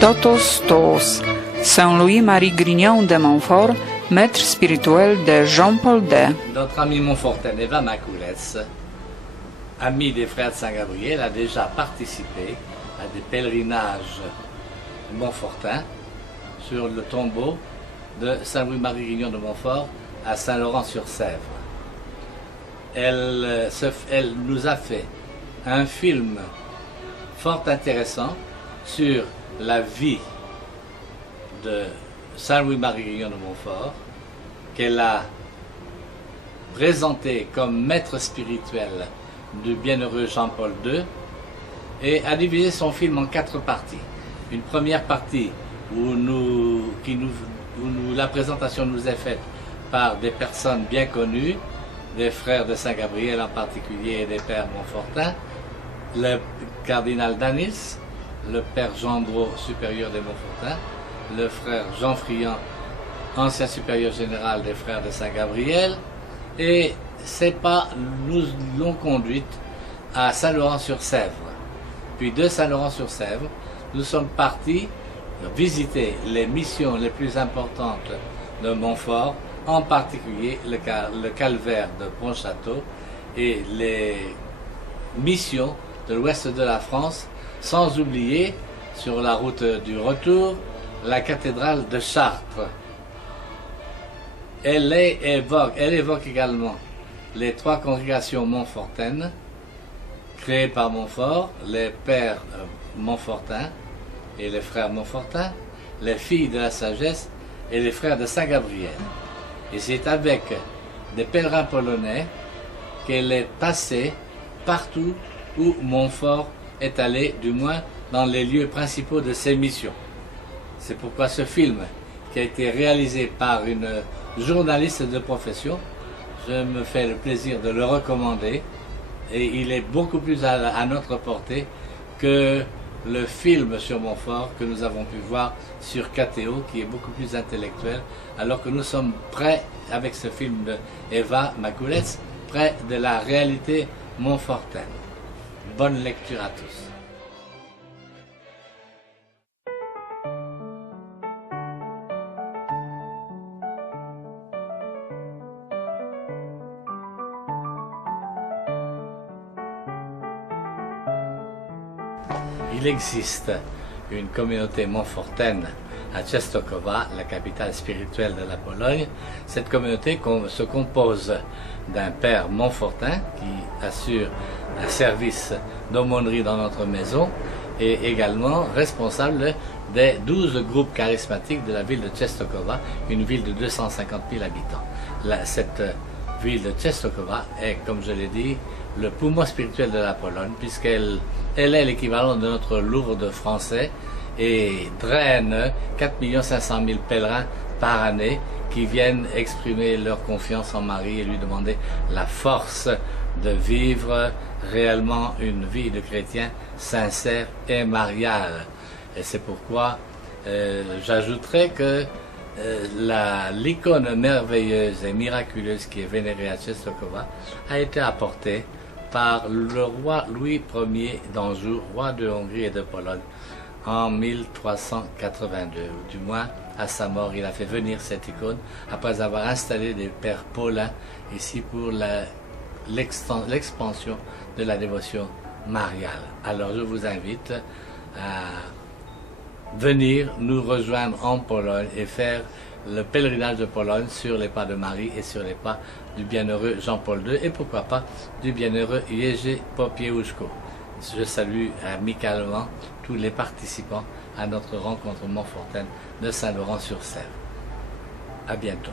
Totos Tos, Saint-Louis-Marie Grignon de Montfort, maître spirituel de Jean-Paul II. Notre ami Montfortin, Eva Macoulès, ami des frères de Saint-Gabriel, a déjà participé à des pèlerinages Montfortin sur le tombeau de Saint-Louis-Marie Grignon de Montfort à Saint-Laurent-sur-Sèvre. Elle nous a fait un film fort intéressant sur la vie de Saint-Louis-Marie Grignon de Montfort, qu'elle a présenté comme maître spirituel du bienheureux Jean-Paul II, et a divisé son film en 4 parties. Une première partie où la présentation nous est faite par des personnes bien connues, des frères de Saint-Gabriel en particulier et des pères Montfortin, le cardinal Danis, le père Jean Brault, supérieur des Montfortin, le frère Jean Friand, ancien supérieur général des frères de Saint-Gabriel, et ces pas nous l'ont conduite à Saint-Laurent-sur-Sèvre. Puis de Saint-Laurent-sur-Sèvre, nous sommes partis visiter les missions les plus importantes de Montfort, en particulier le calvaire de Pontchâteau et les missions de l'ouest de la France, sans oublier, sur la route du retour, la cathédrale de Chartres. Elle évoque également les 3 congrégations montfortaines créées par Montfort, les pères Montfortin et les frères Montfortin, les filles de la sagesse et les frères de Saint-Gabriel. Et c'est avec des pèlerins polonais qu'elle est passée partout où Montfort est allé, du moins dans les lieux principaux de ses missions. C'est pourquoi ce film, qui a été réalisé par une journaliste de profession, je me fais le plaisir de le recommander, et il est beaucoup plus à notre portée que le film sur Montfort que nous avons pu voir sur KTO, qui est beaucoup plus intellectuel, alors que nous sommes près, avec ce film de Eva Macoulès, près de la réalité montfortaine. Bonne lecture à tous. Il existe une communauté montfortaine à Częstochowa, la capitale spirituelle de la Pologne. Cette communauté se compose d'un père montfortin qui assure un service d'aumônerie dans notre maison et également responsable des 12 groupes charismatiques de la ville de Częstochowa, une ville de 250 000 habitants. Cette ville de Częstochowa est, comme je l'ai dit, le poumon spirituel de la Pologne, puisqu'elle est l'équivalent de notre Lourdes français et draine 4 500 000 pèlerins par année qui viennent exprimer leur confiance en Marie et lui demander la force de vivre réellement une vie de chrétien sincère et mariale. Et c'est pourquoi j'ajouterais que l'icône merveilleuse et miraculeuse qui est vénérée à Częstochowa a été apportée par le roi Louis Ier d'Anjou, roi de Hongrie et de Pologne, en 1382, ou du moins à sa mort. Il a fait venir cette icône après avoir installé des pères paulins ici pour l'expansion de la dévotion mariale. Alors je vous invite à venir nous rejoindre en Pologne et faire le pèlerinage de Pologne sur les pas de Marie et sur les pas du bienheureux Jean-Paul II et pourquoi pas du bienheureux Jerzy Popiełuszko. Je salue amicalement tous les participants à notre rencontre montfortaine de Saint-Laurent-sur-Sèvre. À bientôt.